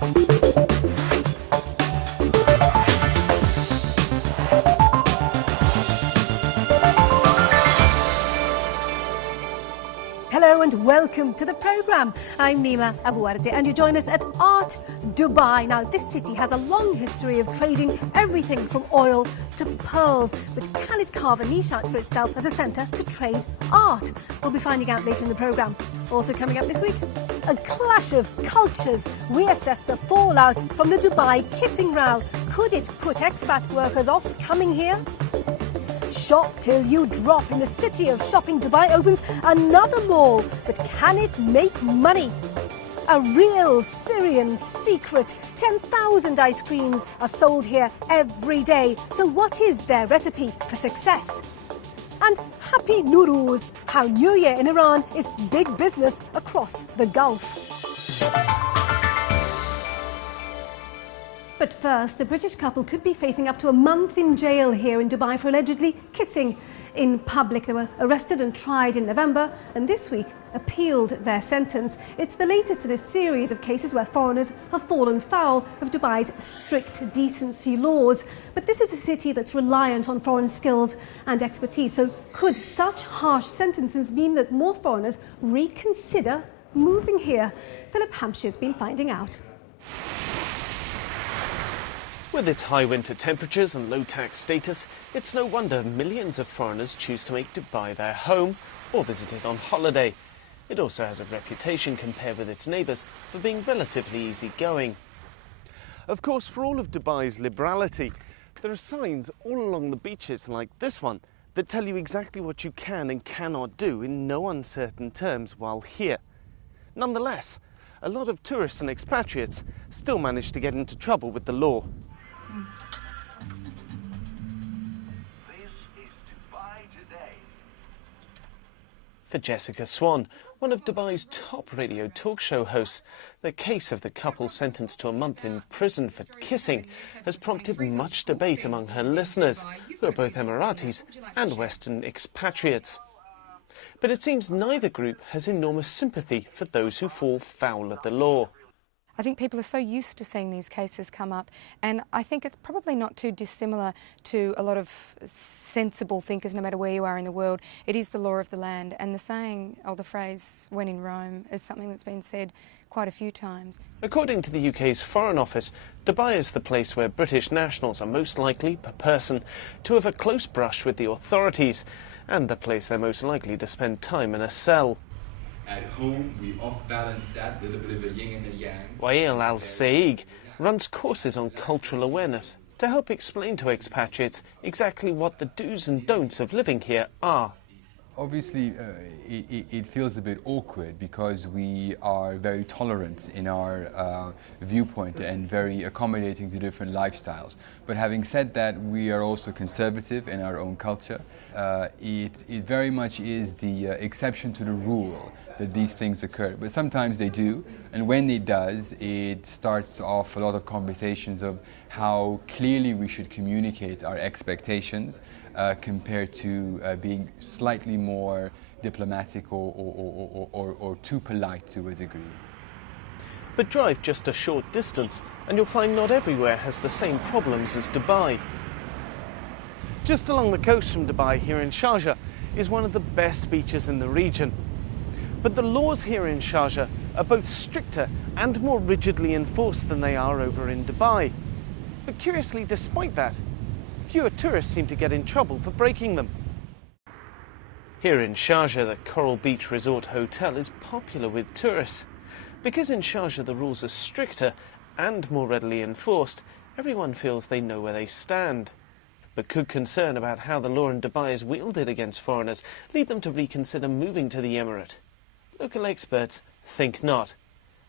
Hello and welcome to the programme. I'm Nima Abouardi and you join us at Art Dubai. Now, this city has a long history of trading everything from oil to pearls. But can it carve a niche out for itself as a centre to trade art? We'll be finding out later in the programme. Also coming up this week, a clash of cultures. We assess the fallout from the Dubai kissing row. Could it put expat workers off coming here? Shop till you drop. In the city of shopping, Dubai opens another mall. But can it make money? A real Syrian secret. 10,000 ice creams are sold here every day. So what is their recipe for success? And Happy Nowruz, how New Year in Iran is big business across the Gulf. But first, a British couple could be facing up to a month in jail here in Dubai for allegedly kissing in public. They were arrested and tried in November and this week appealed their sentence. It's the latest in a series of cases where foreigners have fallen foul of Dubai's strict decency laws. But this is a city that's reliant on foreign skills and expertise. So could such harsh sentences mean that more foreigners reconsider moving here? Philip Hampshire's been finding out. With its high winter temperatures and low tax status, it's no wonder millions of foreigners choose to make Dubai their home or visit it on holiday. It also has a reputation compared with its neighbours for being relatively easygoing. Of course, for all of Dubai's liberality, there are signs all along the beaches like this one that tell you exactly what you can and cannot do in no uncertain terms while here. Nonetheless, a lot of tourists and expatriates still manage to get into trouble with the law. This is Dubai Today. For Jessica Swan, one of Dubai's top radio talk show hosts, the case of the couple sentenced to a month in prison for kissing has prompted much debate among her listeners, who are both Emiratis and Western expatriates. But it seems neither group has enormous sympathy for those who fall foul of the law. I think people are so used to seeing these cases come up, and I think it's probably not too dissimilar to a lot of sensible thinkers, no matter where you are in the world. It is the law of the land, and the saying, or the phrase, when in Rome, is something that's been said quite a few times. According to the UK's Foreign Office, Dubai is the place where British nationals are most likely, per person, to have a close brush with the authorities, and the place they're most likely to spend time in a cell. At home, we off-balance that with a bit of a yin and a yang. Wael Al-Saig runs courses on cultural awareness to help explain to expatriates exactly what the do's and don'ts of living here are. Obviously, it feels a bit awkward because we are very tolerant in our viewpoint and very accommodating to different lifestyles. But having said that, we are also conservative in our own culture. It very much is the exception to the rule that these things occur. But sometimes they do, and when it does, it starts off a lot of conversations of how clearly we should communicate our expectations compared to being slightly more diplomatic or too polite to a degree. But drive just a short distance and you'll find not everywhere has the same problems as Dubai. Just along the coast from Dubai here in Sharjah is one of the best beaches in the region. But the laws here in Sharjah are both stricter and more rigidly enforced than they are over in Dubai. But curiously, despite that, fewer tourists seem to get in trouble for breaking them. Here in Sharjah, the Coral Beach Resort Hotel is popular with tourists. Because in Sharjah the rules are stricter and more readily enforced, everyone feels they know where they stand. But could concern about how the law in Dubai is wielded against foreigners lead them to reconsider moving to the Emirate? Local experts think not.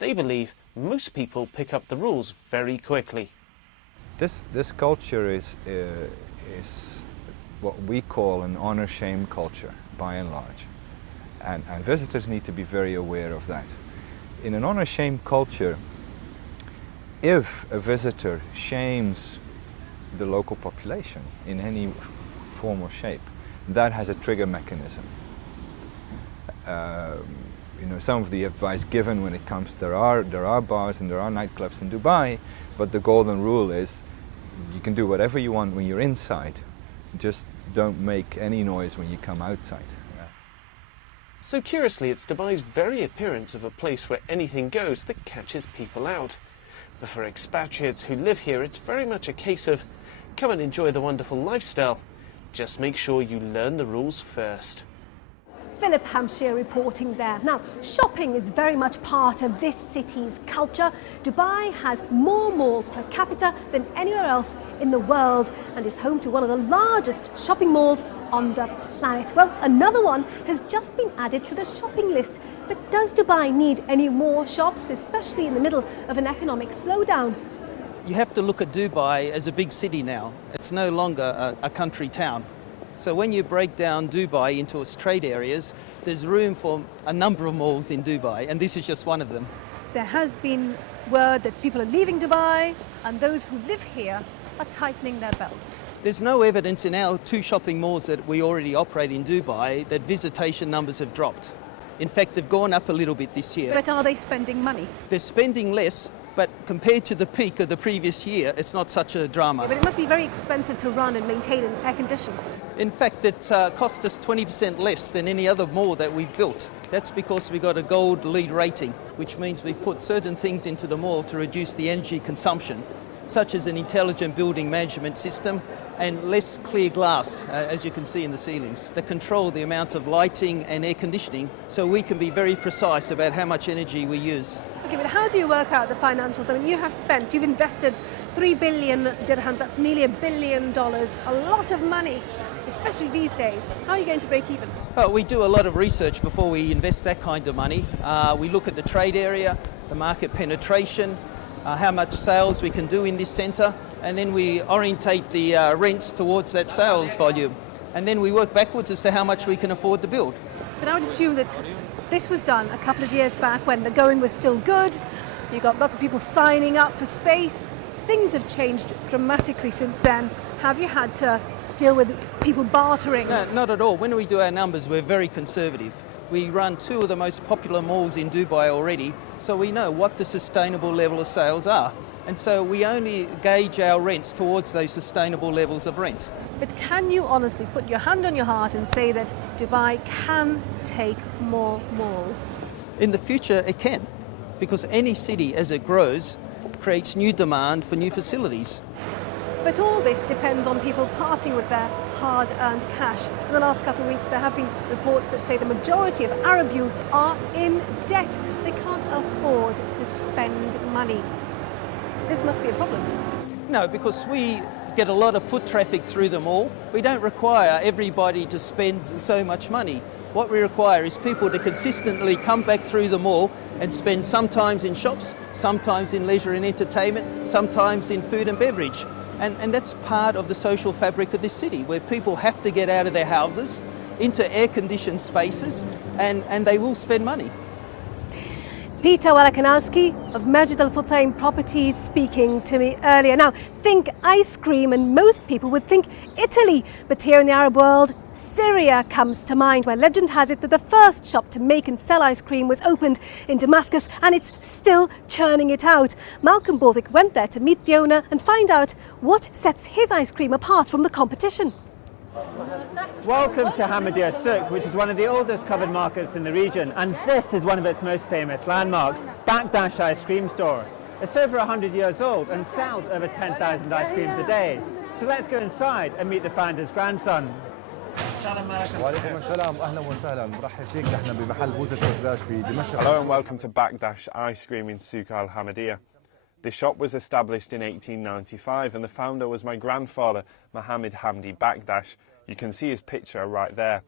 They believe most people pick up the rules very quickly. This culture is what we call an honor-shame culture, by and large. And visitors need to be very aware of that. In an honor-shame culture, if a visitor shames the local population in any form or shape, that has a trigger mechanism. you know, some of the advice given when it comes, there are bars and there are nightclubs in Dubai, but the golden rule is you can do whatever you want when you're inside, just don't make any noise when you come outside. So curiously, it's Dubai's very appearance of a place where anything goes that catches people out. But for expatriates who live here, it's very much a case of come and enjoy the wonderful lifestyle. Just make sure you learn the rules first. Philip Hampshire reporting there. Now, shopping is very much part of this city's culture. Dubai has more malls per capita than anywhere else in the world and is home to one of the largest shopping malls on the planet. Well, another one has just been added to the shopping list. But does Dubai need any more shops, especially in the middle of an economic slowdown? You have to look at Dubai as a big city now. It's no longer a country town. So when you break down Dubai into its trade areas, there's room for a number of malls in Dubai, and this is just one of them. There has been word that people are leaving Dubai, and those who live here are tightening their belts. There's no evidence in our 2 shopping malls that we already operate in Dubai that visitation numbers have dropped. In fact, they've gone up a little bit this year. But are they spending money? They're spending less, but compared to the peak of the previous year, it's not such a drama. Yeah, but it must be very expensive to run and maintain an air condition. In fact, it cost us 20% less than any other mall that we've built. That's because we got a gold LEED rating, which means we've put certain things into the mall to reduce the energy consumption, such as an intelligent building management system and less clear glass, as you can see in the ceilings, that control the amount of lighting and air conditioning, so we can be very precise about how much energy we use. Okay, but how do you work out the financials? I mean, you've invested 3 billion dirhams, that's nearly $1 billion, a lot of money, especially these days. How are you going to break even? Well, we do a lot of research before we invest that kind of money. We look at the trade area, the market penetration, how much sales we can do in this centre, and then we orientate the rents towards that sales volume. And then we work backwards as to how much we can afford to build. But I would assume that this was done a couple of years back when the going was still good. You got lots of people signing up for space. Things have changed dramatically since then. Have you had to deal with people bartering? No, not at all. When we do our numbers, we're very conservative. We run 2 of the most popular malls in Dubai already, so we know what the sustainable level of sales are. And so we only gauge our rents towards those sustainable levels of rent. But can you honestly put your hand on your heart and say that Dubai can take more malls? In the future, it can, because any city, as it grows, creates new demand for new facilities. But all this depends on people parting with their hard-earned cash. In the last couple of weeks, there have been reports that say the majority of Arab youth are in debt. They can't afford to spend money. This must be a problem. No, because we get a lot of foot traffic through the mall. We don't require everybody to spend so much money. What we require is people to consistently come back through the mall and spend sometimes in shops, sometimes in leisure and entertainment, sometimes in food and beverage. And that's part of the social fabric of this city, where people have to get out of their houses into air-conditioned spaces, and they will spend money. Peter Walakanowski of Majid Al Futtaim Properties speaking to me earlier. Now, think ice cream and most people would think Italy, but here in the Arab world, Syria comes to mind, where legend has it that the first shop to make and sell ice cream was opened in Damascus, and it's still churning it out. Malcolm Borvik went there to meet the owner and find out what sets his ice cream apart from the competition. Welcome to Hamadir Souk, which is one of the oldest covered markets in the region, and this is one of its most famous landmarks, Bakdash Ice Cream Store. It's over 100 years old and sells over 10,000 ice creams a day. So let's go inside and meet the founder's grandson. وعليكم السلام اهلا وسهلا مرحب فيك نحن بمحل بوزة بغداش في دمشق. Hello and welcome to Bakdash Ice Cream in Souk Al Hamadiyah. This shop was established in 1895 and the founder was my grandfather Mohammed Hamdi Bakdash. You can see his picture right there.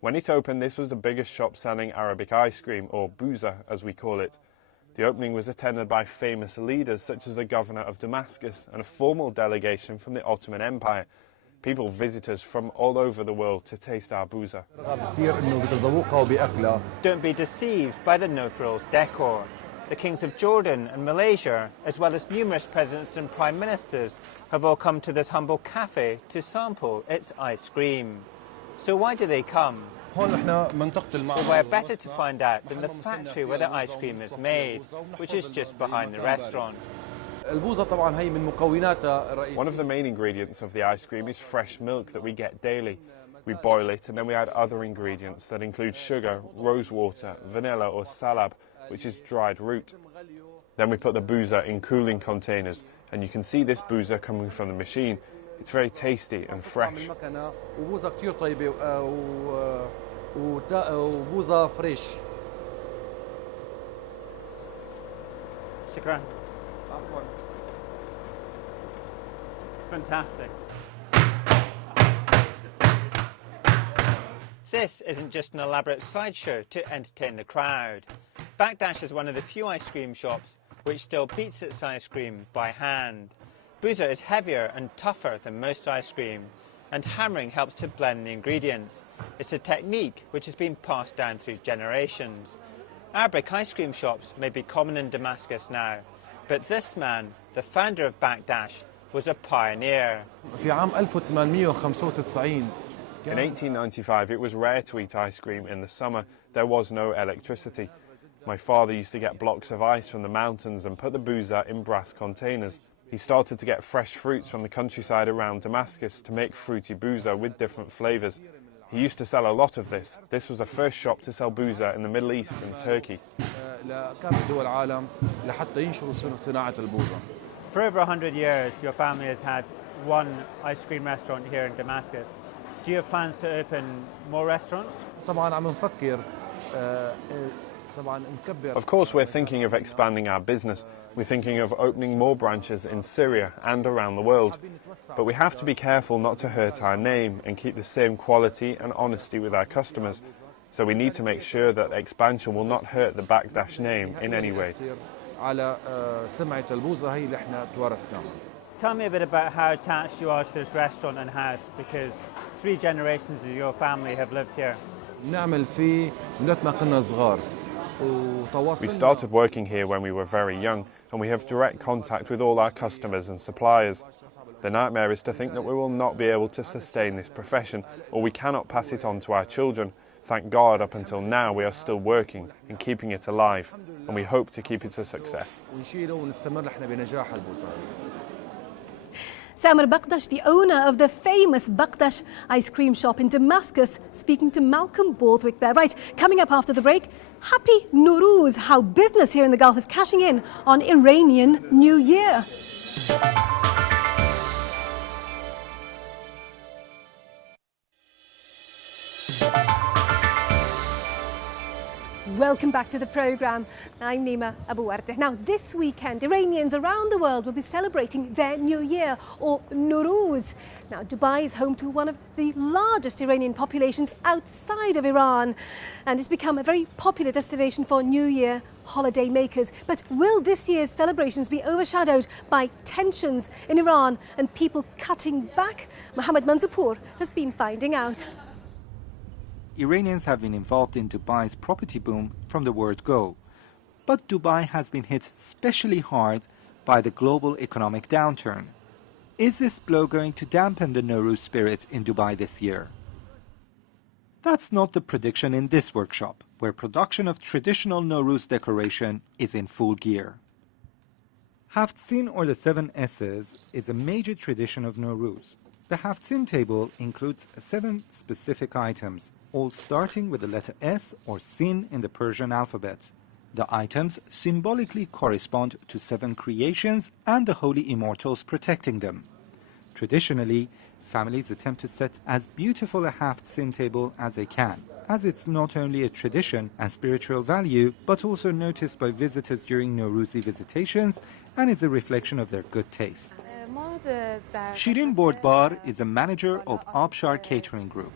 When it opened, this was the biggest shop selling Arabic ice cream, or booza as we call it. The opening was attended by famous leaders such as the governor of Damascus and a formal delegation from the Ottoman Empire. People, visitors from all over the world to taste our booza. Don't be deceived by the no-frills decor. The kings of Jordan and Malaysia, as well as numerous presidents and prime ministers, have all come to this humble cafe to sample its ice cream. So why do they come? But where better to find out than the factory where the ice cream is made, which is just behind the restaurant. One of the main ingredients of the ice cream is fresh milk that we get daily. We boil it and then we add other ingredients that include sugar, rose water, vanilla or salab, which is dried root. Then we put the boozer in cooling containers, and you can see this boozer coming from the machine. It's very tasty and fresh. Shukran. Fantastic. This isn't just an elaborate sideshow to entertain the crowd. Bakdash is one of the few ice cream shops which still beats its ice cream by hand. Boozer is heavier and tougher than most ice cream, and hammering helps to blend the ingredients. It's a technique which has been passed down through generations. Arabic ice cream shops may be common in Damascus now, but this man, the founder of Bakdash, was a pioneer. In 1895, it was rare to eat ice cream in the summer. There was no electricity. My father used to get blocks of ice from the mountains and put the boozer in brass containers. He started to get fresh fruits from the countryside around Damascus to make fruity boozer with different flavours. He used to sell a lot of this. This was the first shop to sell boozer in the Middle East and Turkey. For over 100 years, your family has had one ice cream restaurant here in Damascus. Do you have plans to open more restaurants? Of course, we're thinking of expanding our business. We're thinking of opening more branches in Syria and around the world. But we have to be careful not to hurt our name and keep the same quality and honesty with our customers. So we need to make sure that expansion will not hurt the Bakdash name in any way. Tell me a bit about how attached you are to this restaurant and house, because 3 generations of your family have lived here. We started working here when we were very young, and we have direct contact with all our customers and suppliers. The nightmare is to think that we will not be able to sustain this profession, or we cannot pass it on to our children. Thank God, up until now, we are still working and keeping it alive, and we hope to keep it a success. Samar Bakdash, the owner of the famous Bakdash ice cream shop in Damascus, speaking to Malcolm Borthwick there. Right, coming up after the break, Happy Nowruz, how business here in the Gulf is cashing in on Iranian New Year. Welcome back to the programme. I'm Nima Abu Wardah. Now, this weekend, Iranians around the world will be celebrating their New Year, or Nowruz. Now, Dubai is home to one of the largest Iranian populations outside of Iran, and it's become a very popular destination for New Year holiday makers. But will this year's celebrations be overshadowed by tensions in Iran and people cutting back? Mohammed Manzourpour has been finding out. Iranians have been involved in Dubai's property boom from the word go. But Dubai has been hit especially hard by the global economic downturn. Is this blow going to dampen the Nowruz spirit in Dubai this year? That's not the prediction in this workshop, where production of traditional Nowruz decoration is in full gear. Haftzin, or the 7 S's, is a major tradition of Nowruz. The Haftzin table includes 7 specific items, all starting with the letter S or Sin in the Persian alphabet. The items symbolically correspond to 7 creations and the holy immortals protecting them. Traditionally, families attempt to set as beautiful a Haftzin table as they can, as it's not only a tradition and spiritual value, but also noticed by visitors during Nowruzi visitations and is a reflection of their good taste. Shirin Bordbar is a manager of Abshar Catering Group.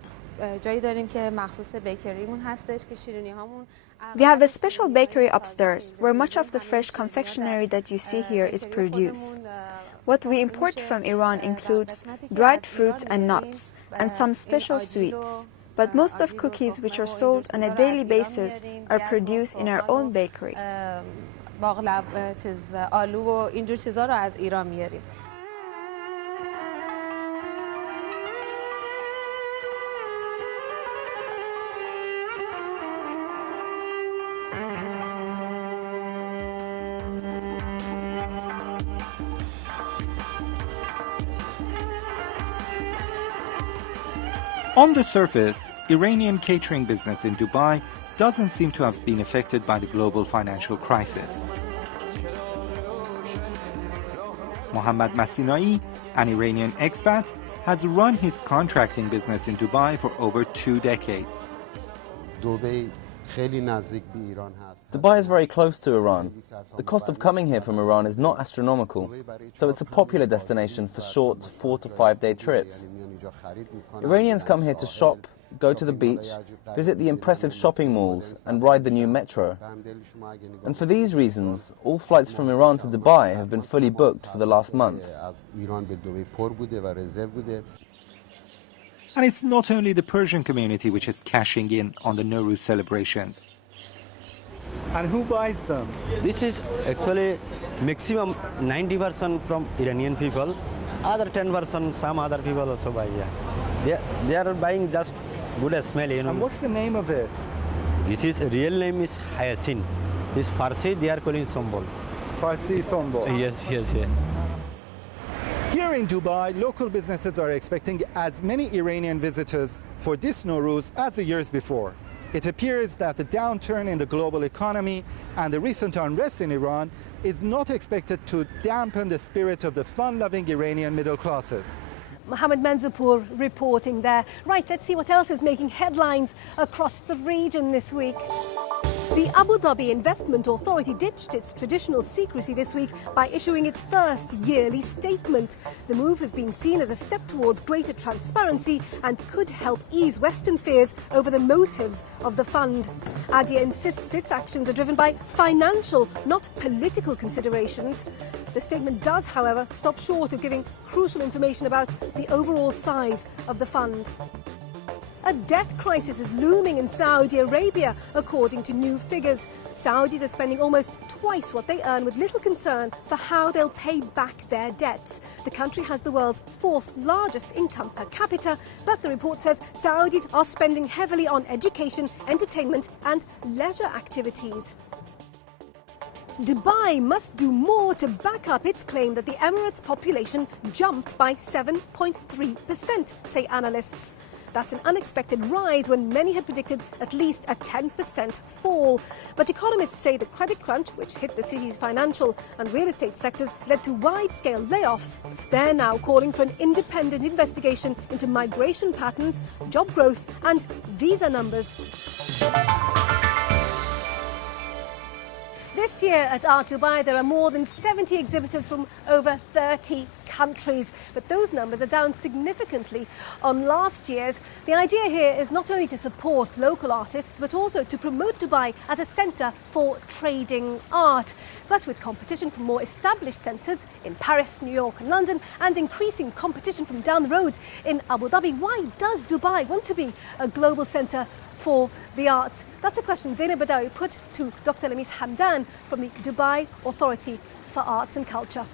We have a special bakery upstairs where much of the fresh confectionery that you see here is produced. What we import from Iran includes dried fruits and nuts and some special sweets. But most of cookies which are sold on a daily basis are produced in our own bakery. On the surface, Iranian catering business in Dubai doesn't seem to have been affected by the global financial crisis. Mohammad Masinai, an Iranian expat, has run his contracting business in Dubai for over 2 decades. Dubai is very close to Iran. The cost of coming here from Iran is not astronomical, so it's a popular destination for short 4 to 5 day trips. Iranians come here to shop, go to the beach, visit the impressive shopping malls and ride the new metro. And for these reasons, all flights from Iran to Dubai have been fully booked for the last month. And it's not only the Persian community which is cashing in on the Nowruz celebrations. And who buys them? This is actually maximum 90% from Iranian people. Other 10% some other people also buy. Yeah. They are buying just good as smell, you know. And what's the name of it? This is real name is Hyacinth. This Farsi they are calling Sombol. Farsi Sombol. Yes. Here in Dubai, local businesses are expecting as many Iranian visitors for this Nowruz as the years before. It appears that the downturn in the global economy and the recent unrest in Iran is not expected to dampen the spirit of the fun-loving Iranian middle classes. Mohammed Menzapur reporting there. Right, let's see what else is making headlines across the region this week. The Abu Dhabi Investment Authority ditched its traditional secrecy this week by issuing its first yearly statement. The move has been seen as a step towards greater transparency and could help ease Western fears over the motives of the fund. ADIA insists its actions are driven by financial, not political considerations. The statement does, however, stop short of giving crucial information about the overall size of the fund. A debt crisis is looming in Saudi Arabia, according to new figures. Saudis are spending almost twice what they earn with little concern for how they'll pay back their debts. The country has the world's 4th largest income per capita, but the report says Saudis are spending heavily on education, entertainment and leisure activities. Dubai must do more to back up its claim that the Emirates' population jumped by 7.3%, say analysts. That's an unexpected rise when many had predicted at least a 10% fall. But economists say the credit crunch, which hit the city's financial and real estate sectors, led to wide-scale layoffs. They're now calling for an independent investigation into migration patterns, job growth and visa numbers. This year at Art Dubai, there are more than 70 exhibitors from over 30 countries, but those numbers are down significantly on last year's. The idea here is not only to support local artists, but also to promote Dubai as a centre for trading art. But with competition from more established centres in Paris, New York and London, and increasing competition from down the road in Abu Dhabi, why does Dubai want to be a global centre for the arts? That's a question Zainab Badawi put to Dr. Lamis Hamdan from the Dubai Authority for Arts and Culture.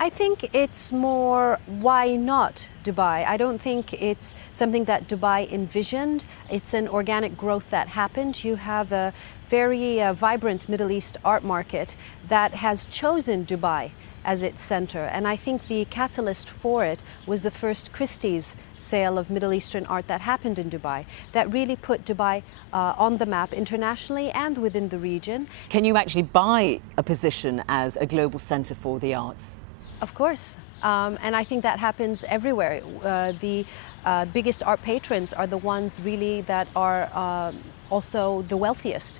I think it's more, why not Dubai? I don't think it's something that Dubai envisioned. It's an organic growth that happened. You have a very vibrant Middle East art market that has chosen Dubai as its center. And I think the catalyst for it was the first Christie's sale of Middle Eastern art that happened in Dubai, that really put Dubai on the map internationally and within the region. Can you actually buy a position as a global center for the arts? Of course. And I think that happens everywhere. The biggest art patrons are the ones really that are also the wealthiest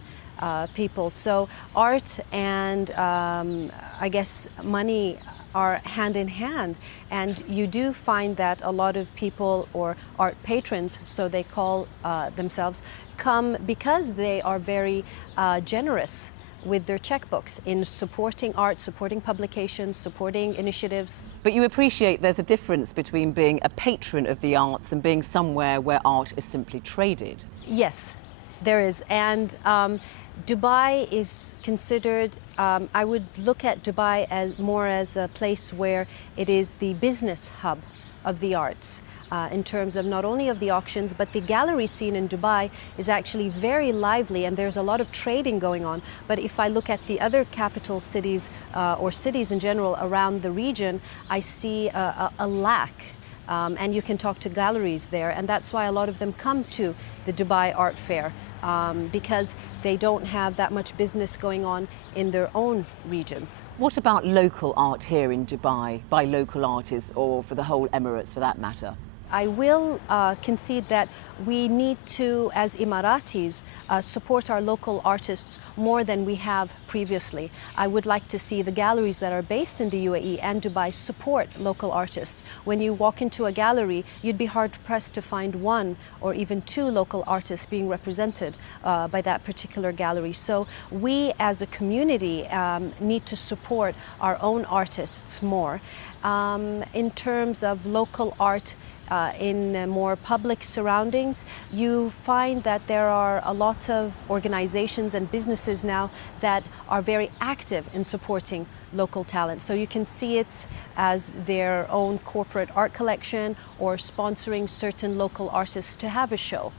people. So art and I guess money are hand in hand, and you do find that a lot of people, or art patrons, so they call themselves, come because they are very generous with their checkbooks in supporting art, supporting publications, supporting initiatives. But you appreciate there's a difference between being a patron of the arts and being somewhere where art is simply traded. Yes, there is. And Dubai is considered, I would look at Dubai as more as a place where it is the business hub of the arts. In terms of not only of the auctions, but the gallery scene in Dubai is actually very lively, and there's a lot of trading going on. But if I look at the other capital cities or cities in general around the region, I see a lack And you can talk to galleries there, and that's why a lot of them come to the Dubai Art Fair, because they don't have that much business going on in their own regions. What about local art here in Dubai, by local artists, or for the whole Emirates for that matter? I will concede that we need to, as Emiratis, support our local artists more than we have previously. I would like to see the galleries that are based in the UAE and Dubai support local artists. When you walk into a gallery, you'd be hard-pressed to find one or even two local artists being represented by that particular gallery. So we, as a community, need to support our own artists more. In terms of local art, in more public surroundings, you find that there are a lot of organizations and businesses now that are very active in supporting local talent. So you can see it as their own corporate art collection or sponsoring certain local artists to have a show.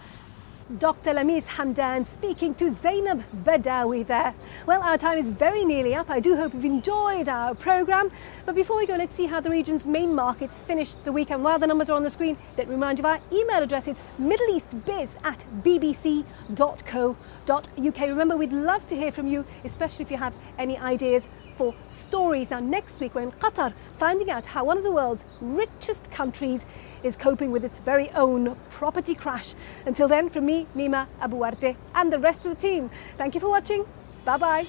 Dr. Lamis Hamdan speaking to Zainab Badawi there. Well, our time is very nearly up. I do hope you've enjoyed our programme. But before we go, let's see how the region's main markets finished the week. And while the numbers are on the screen, let me remind you of our email address. It's middleeastbiz@bbc.co.uk. Remember, we'd love to hear from you, especially if you have any ideas for stories. Now, next week, we're in Qatar, finding out how one of the world's richest countries is coping with its very own property crash. Until then, from me, Nima Abu Warde, and the rest of the team, thank you for watching. Bye-bye.